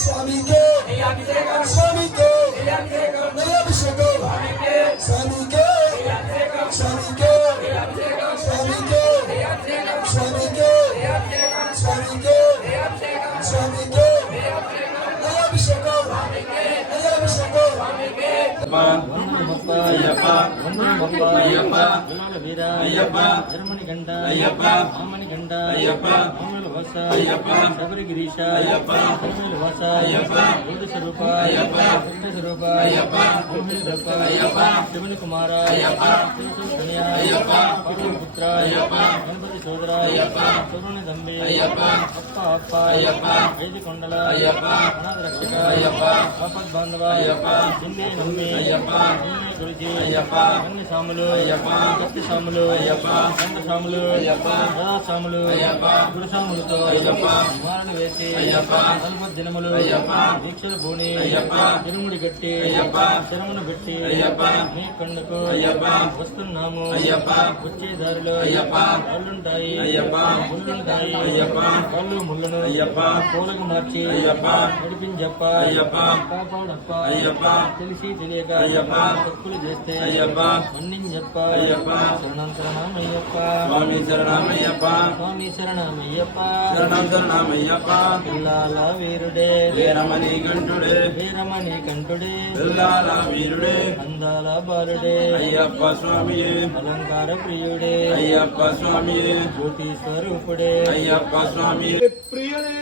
స్వామికే అభిషేకం స్వామికే అభిషేకం స్వామికే స్వామికే స్వామికే స్వామికే స్వామికే స్వామికే స్వామికే అభిషేకం అభిషేకం అయ్యప్ప అయ్యప్ప అయ్యప్ప ధర్మని గంట అయ్యప్ప అమ్మని గంట అయ్యప్ప అమ్మల వస అయ్యప్ప శబరి గిరీశ అయ్యప్ప అమ్మల వస అయ్యప్ప బోధ స్వరూప అయ్యప్ప కృష్ణ స్వరూప అయ్యప్ప బ్రహ్మణి రూప అయ్యప్ప శివుని కుమార అయ్యప్ప కన్యా అయ్యప్ప పుత్ర అయ్యప్ప గణపతి సోదర అయ్యప్ప సోదరుని తంబి అయ్యప్ప అప్ప అప్ప అయ్యప్ప వేది కొండల అయ్యప్ప అనాథ రక్షక అయ్యప్ప ఆపద్ బాంధవ అయ్యప్ప నిన్నే నమ్మి అయ్యప్ప నిన్నే గురించి అయ్యప్ప కన్య సాములు అయ్యప్ప కత్తి సాములు అయ్యప్ప గంట సాములు అయ్యప్ప రథ సాములు అయ్యప్ప గురు సాములతో అయ్యప్ప మారణ వేసి అయ్యప్ప 40 దినములు అయ్యప్ప దీక్షలు పూని అయ్యప్ప తిరుముడి గట్టి అయ్యప్ప శరమును పెట్టి అయ్యప్ప మీ కొండకు అయ్యప్ప వస్తున్నాము అయ్యప్ప వచ్చే దారిలో అయ్యప్ప కళ్ళుంటాయి అయ్యప్ప ముళ్ళుంటాయి అయ్యప్ప కళ్ళు ముళ్ళను అయ్యప్ప పూలకు మార్చి అయ్యప్ప నడిపించప్ప అయ్యప్ప కాపాడప్ప అయ్యప్ప తెలిసి తెలియక అయ్యప్ప తప్పులు చేస్తే అయ్యప్ప మన్నించప్ప అయ్యప్ప శరణం శరణమయ్యప్ప స్వామి శరణమయ్యప్ప స్వామి శరణమయ్యప్ప శరణం శరణమయ్యప్ప పిల్లాల వీరుడే వీరమణి కంఠుడే వీరమణి కంఠుడే పిల్లాల వీరుడే అందాల బాలుడే అయ్యప్ప స్వామి అలంకార ప్రియుడే అయ్యప్ప స్వామి జ్యోతి స్వరూపుడే అయ్యప్ప స్వామి ప్రియుడే